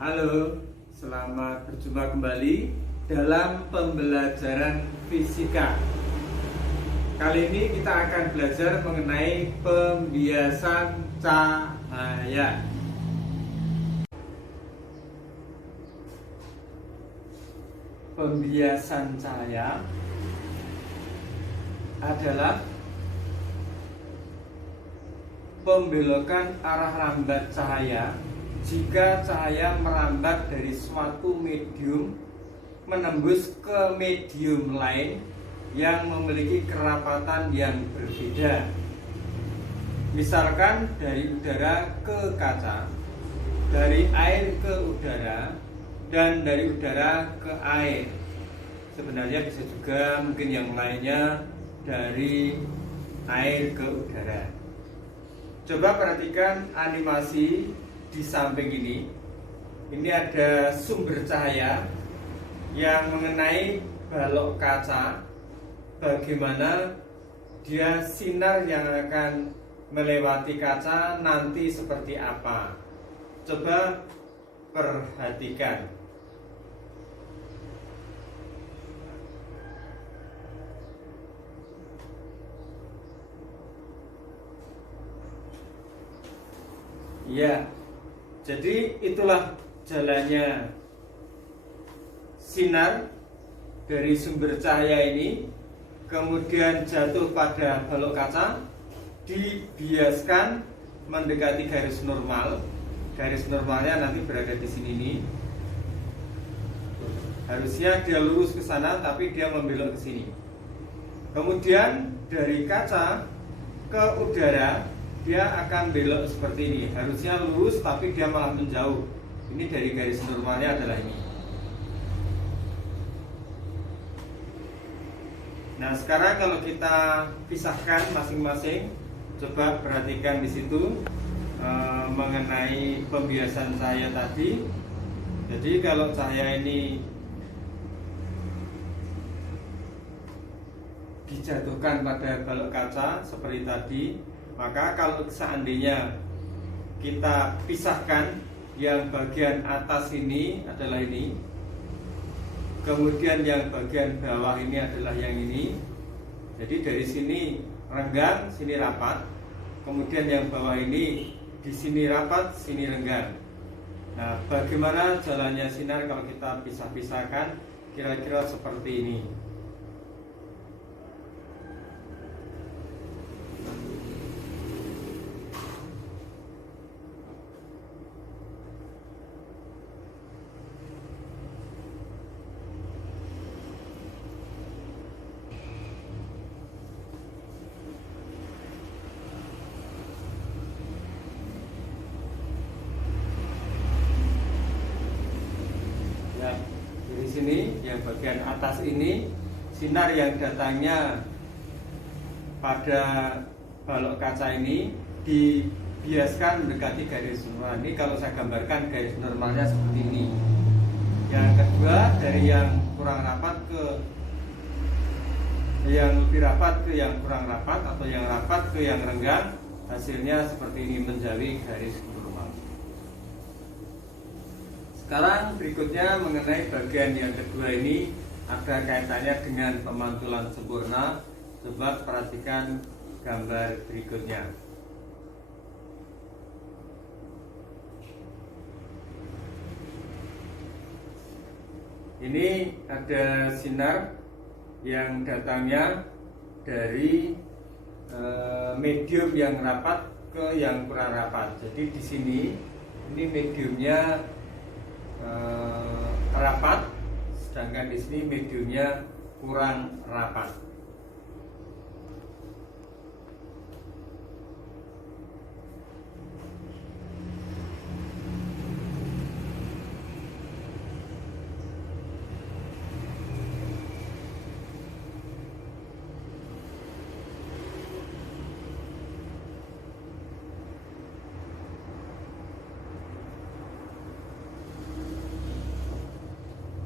Halo, selamat berjumpa kembali dalam pembelajaran fisika. Kali ini kita akan belajar mengenai pembiasan cahaya. Pembiasan cahaya adalah pembelokan arah lambat cahaya jika cahaya merambat dari suatu medium menembus ke medium lain yang memiliki kerapatan yang berbeda. Misalkan dari udara ke kaca, dari air ke udara, dan dari udara ke air. Sebenarnya bisa juga mungkin yang lainnya dari air ke udara. Coba perhatikan animasi di samping ini. Ini ada sumber cahaya yang mengenai balok kaca. Bagaimana dia sinar yang akan melewati kaca nanti seperti apa? Coba perhatikan. Ya, jadi itulah jalannya sinar dari sumber cahaya ini, kemudian jatuh pada balok kaca, dibiaskan mendekati garis normal. Garis normalnya nanti berada di sini nih. Harusnya dia lurus ke sana, tapi dia membelok ke sini. Kemudian dari kaca ke udara, dia akan belok seperti ini. Harusnya lurus, tapi dia malah menjauh. Ini dari garis normalnya adalah ini. Nah, sekarang kalau kita pisahkan masing-masing, coba perhatikan di situ mengenai pembiasan cahaya tadi. Jadi kalau cahaya ini dijatuhkan pada balok kaca seperti tadi, maka kalau seandainya kita pisahkan, yang bagian atas ini adalah ini, kemudian yang bagian bawah ini adalah yang ini. Jadi dari sini renggang, sini rapat. Kemudian yang bawah ini di sini rapat, sini renggang. Nah, bagaimana jalannya sinar kalau kita pisah-pisahkan? Kira-kira seperti ini. Dari sini yang bagian atas ini sinar yang datangnya pada balok kaca ini dibiaskan mendekati garis normal. Ini kalau saya gambarkan garis normalnya seperti ini. Yang kedua, dari yang kurang rapat ke yang lebih rapat ke yang kurang rapat, atau yang rapat ke yang renggang, hasilnya seperti ini, menjauhi garis normal. Sekarang berikutnya mengenai bagian yang kedua ini, ada kaitannya dengan pemantulan sempurna. Coba perhatikan gambar berikutnya. Ini ada sinar yang datangnya dari medium yang rapat ke yang kurang rapat. Jadi di sini ini mediumnya rapat, sedangkan di sini mediumnya kurang rapat.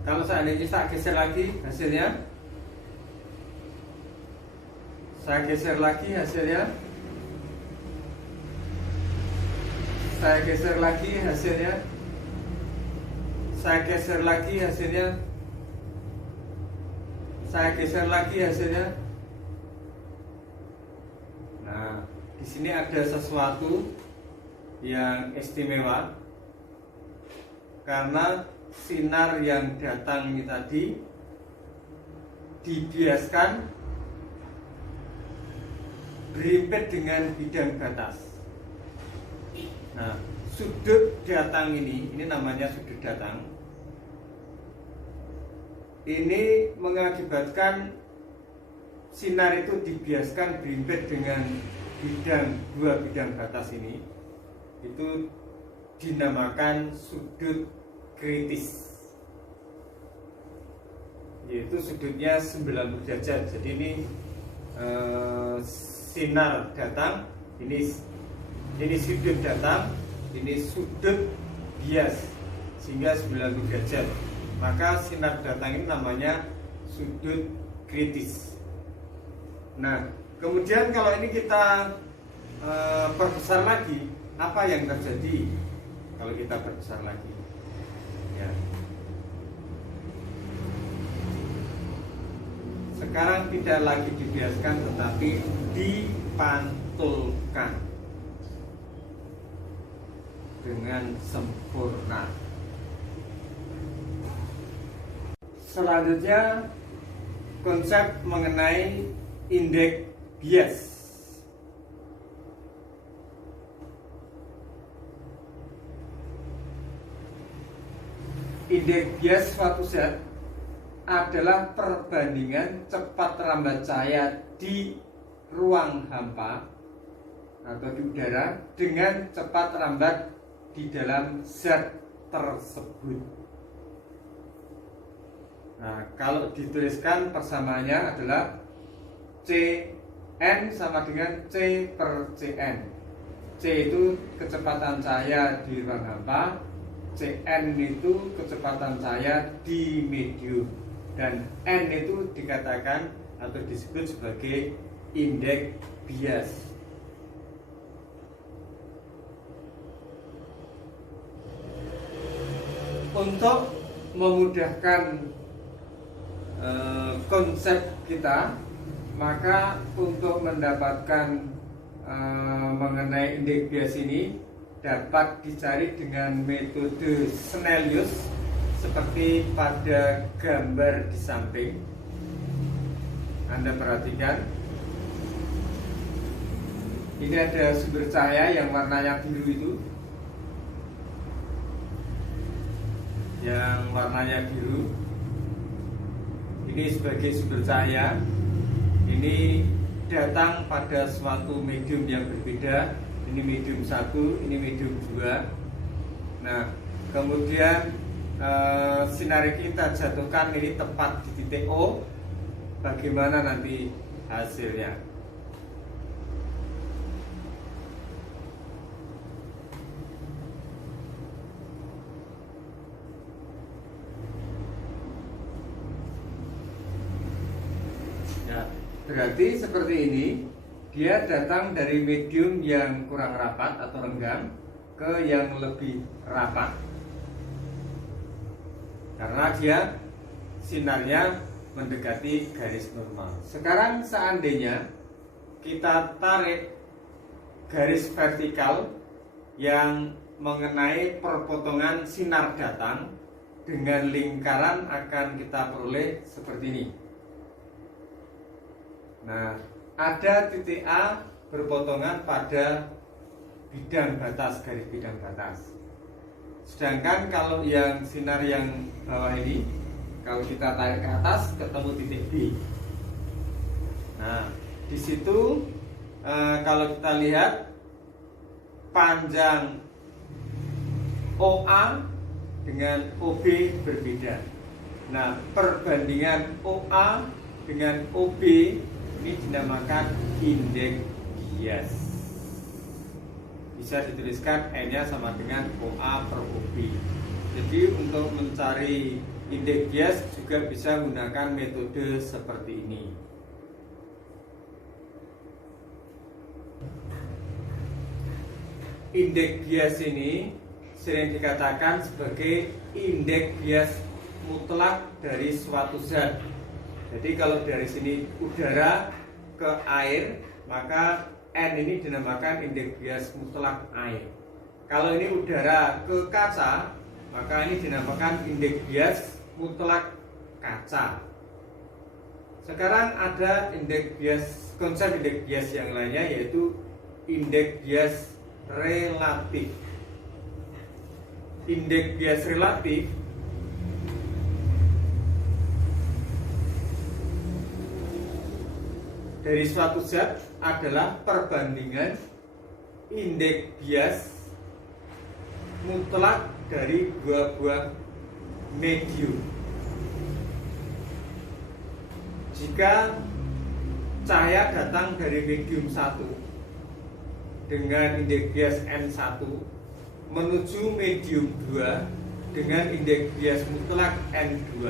Kalau seandainya saya geser lagi hasilnya, saya geser lagi hasilnya, saya geser lagi hasilnya. Saya geser lagi hasilnya. Nah, di sini ada sesuatu yang istimewa karena sinar yang datang ini tadi dibiaskan berimpit dengan bidang batas. Nah, sudut datang ini namanya sudut datang. Ini mengakibatkan sinar itu dibiaskan berimpit dengan dua bidang batas ini. Itu dinamakan sudut kritis, yaitu sudutnya 90 derajat. Jadi ini sinar datang, ini sudut datang, ini sudut bias, sehingga 90 derajat. Maka sinar datang ini namanya sudut kritis. Nah, kemudian kalau ini kita perbesar lagi, apa yang terjadi kalau kita perbesar lagi? Ya. Sekarang tidak lagi dibiaskan, tetapi dipantulkan dengan sempurna. Selanjutnya, konsep mengenai indeks bias. Indeks bias suatu zat adalah perbandingan cepat lambat cahaya di ruang hampa atau di udara dengan cepat lambat di dalam zat tersebut. Nah, kalau dituliskan persamaannya adalah Cn sama dengan C per Cn. C itu kecepatan cahaya di ruang hampa, Cn itu kecepatan cahaya di medium, dan N itu dikatakan atau disebut sebagai indeks bias. Untuk memudahkan konsep kita, maka untuk mendapatkan mengenai indeks bias ini dapat dicari dengan metode Snellius seperti pada gambar di samping. Anda perhatikan, ini ada sumber cahaya yang warnanya biru itu, yang warnanya biru ini sebagai sumber cahaya. Ini datang pada suatu medium yang berbeda. Ini medium 1, ini medium 2. Nah, kemudian sinar kita jatuhkan ini tepat di titik O. Bagaimana nanti hasilnya? Ya, berarti seperti ini. Dia datang dari medium yang kurang rapat atau renggang ke yang lebih rapat, karena dia sinarnya mendekati garis normal. Sekarang seandainya kita tarik garis vertikal yang mengenai perpotongan sinar datang dengan lingkaran, akan kita peroleh seperti ini. Nah, ada titik A berpotongan pada bidang batas, garis bidang batas. Sedangkan kalau yang sinar yang bawah ini, kalau kita tarik ke atas ketemu titik B. Nah, di situ kalau kita lihat panjang OA dengan OB berbeda. Nah, perbandingan OA dengan OB ini dinamakan indeks bias. Bisa dituliskan N-nya sama dengan OA per OB. Jadi untuk mencari indeks bias juga bisa menggunakan metode seperti ini. Indeks bias ini sering dikatakan sebagai indeks bias mutlak dari suatu zat. Jadi kalau dari sini udara ke air, maka N ini dinamakan indeks bias mutlak air. Kalau ini udara ke kaca, maka ini dinamakan indeks bias mutlak kaca. Sekarang ada indeks bias, konsep indeks bias yang lainnya, yaitu indeks bias relatif. Indeks bias relatif dari suatu zat adalah perbandingan indeks bias mutlak dari dua buah medium. Jika cahaya datang dari medium 1 dengan indeks bias N1 menuju medium 2 dengan indeks bias mutlak N2,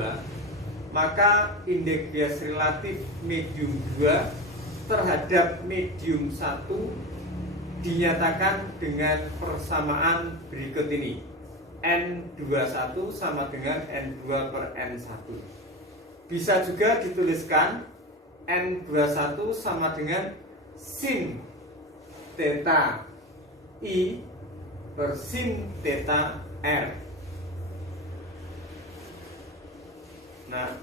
maka indeks bias relatif medium 2 terhadap medium 1 dinyatakan dengan persamaan berikut ini. N21 sama dengan N2 per N1. Bisa juga dituliskan N21 sama dengan sin theta I per sin theta R. Nah,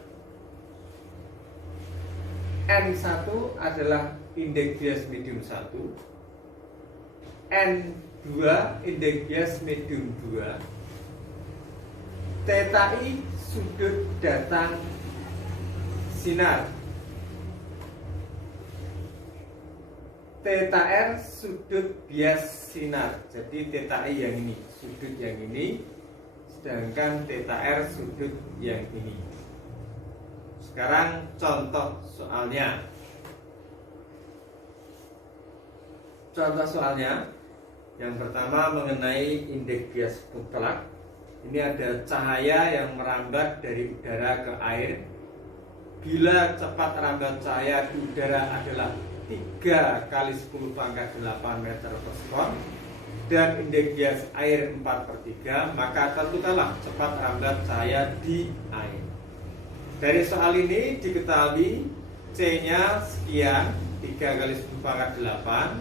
N1 adalah indeks bias medium 1, N2 indeks bias medium 2, theta I sudut datang sinar, theta R sudut bias sinar. Jadi theta I yang ini, sudut yang ini, sedangkan theta R sudut yang ini. Sekarang contoh soalnya. Contoh soalnya yang pertama mengenai indeks bias mutlak. Ini ada cahaya yang merambat dari udara ke air. Bila cepat rambat cahaya di udara adalah 3 kali 10 pangkat 8 meter per sekon dan indeks bias air 4/3, maka tentukanlah cepat rambat cahaya di air. Dari soal ini diketahui C-nya sekian, 3 kali 10 pangkat 8,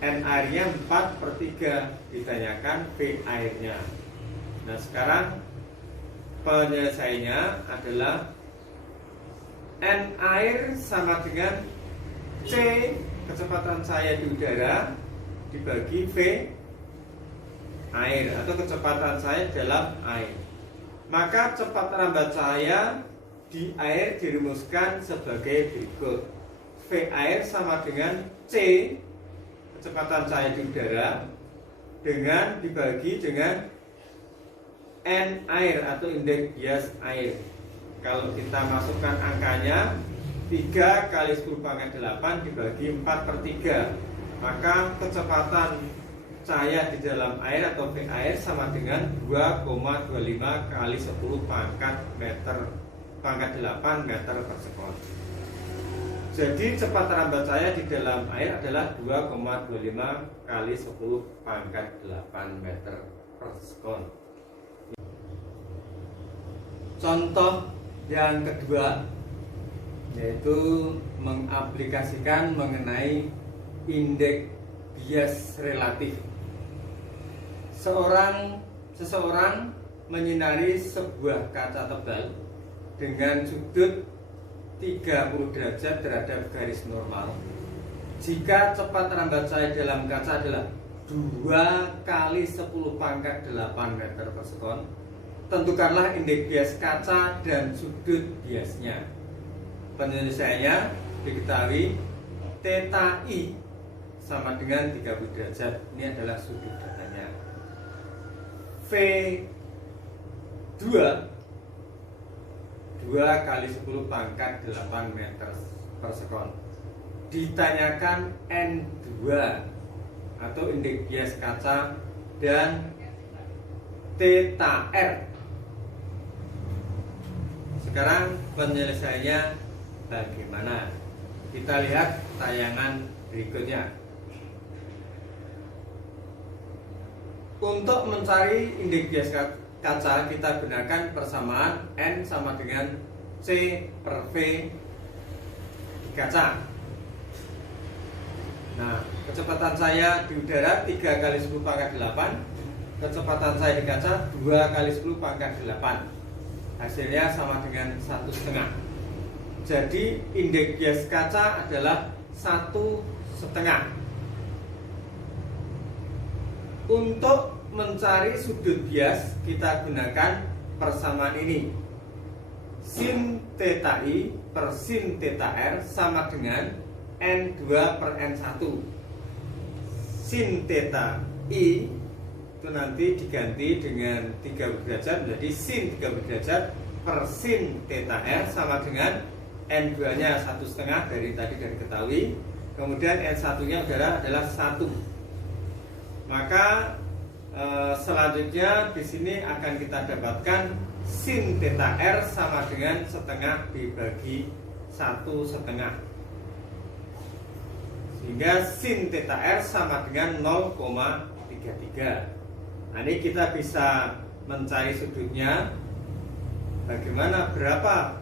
N airnya 4/3, ditanyakan V airnya. Nah, sekarang penyelesaiannya adalah N air sama dengan C kecepatan cahaya di udara dibagi V air atau kecepatan cahaya dalam air. Maka cepat rambat cahaya di air dirumuskan sebagai berikut. V air sama dengan C kecepatan cahaya di udara dengan dibagi dengan N air atau indeks bias air. Kalau kita masukkan angkanya 3 kali 10 pangkat 8 dibagi 4/3, maka kecepatan cahaya di dalam air atau V air sama dengan 2,25 kali 10 pangkat 8 meter per sekon. Jadi cepat rambat cahaya di dalam air adalah 2,25 kali 10 pangkat 8 meter per sekon. Contoh yang kedua yaitu mengaplikasikan mengenai indeks bias relatif. Seseorang menyinari sebuah kaca tebal dengan sudut 30 derajat terhadap garis normal. Jika cepat rambat cahaya dalam kaca adalah 2 kali 10 pangkat 8 meter per sekon, tentukanlah indeks bias kaca dan sudut biasnya. Penyelesaiannya diketahui theta I sama dengan 30 derajat. Ini adalah sudut datanya. V2 2 kali 10 pangkat 8 meter per sekon. Ditanyakan N2 atau indeks bias kaca dan theta R. Sekarang penyelesaiannya bagaimana? Kita lihat tayangan berikutnya. Untuk mencari indeks bias kaca kita gunakan persamaan N sama dengan C per V di kaca. Nah, kecepatan saya di udara 3 kali 10 pangkat 8, kecepatan saya di kaca 2 kali 10 pangkat 8. Hasilnya sama dengan 1,5. Jadi indeks bias kaca adalah 1,5. Untuk mencari sudut bias kita gunakan persamaan ini. Sin theta I per sin theta R sama dengan N2 per N1. Sin theta I itu nanti diganti dengan 30 derajat menjadi sin 30 derajat per sin theta R sama dengan N2 nya 1,5 dari ketahui. Kemudian N1 nya adalah 1. Maka selanjutnya di sini akan kita dapatkan sin theta R sama dengan setengah dibagi 1,5, sehingga sin theta R sama dengan 0,33. Nah, ini kita bisa mencari sudutnya. Bagaimana, berapa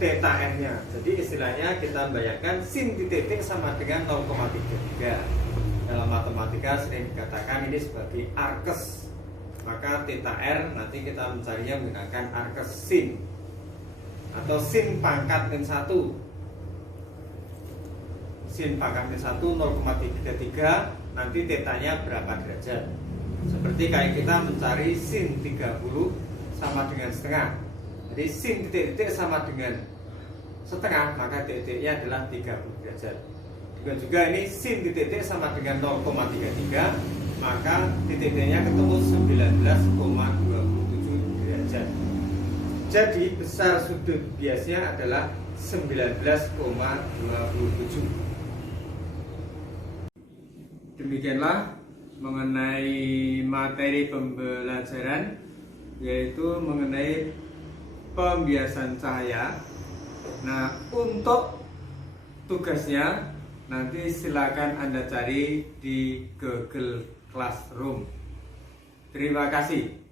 theta R nya? Jadi istilahnya kita membayangkan sin titik sama dengan 0,33. Dalam matematika sering dikatakan ini sebagai arkes. Maka theta R nanti kita mencarinya menggunakan arkes sin atau sin pangkat N1. Sin pangkat N1 0,33, nanti tetanya berapa derajat. Seperti kayak kita mencari sin 30 sama dengan setengah. Jadi sin titik-titik sama dengan setengah, maka titiknya adalah 30 derajat. Dan juga ini sin titik sama dengan 0,33, maka titiknya ketemu 19,27 derajat. Jadi besar sudut biasnya adalah 19,27. Demikianlah mengenai materi pembelajaran, yaitu mengenai pembiasan cahaya. Nah, untuk tugasnya nanti silakan Anda cari di Google Classroom. Terima kasih.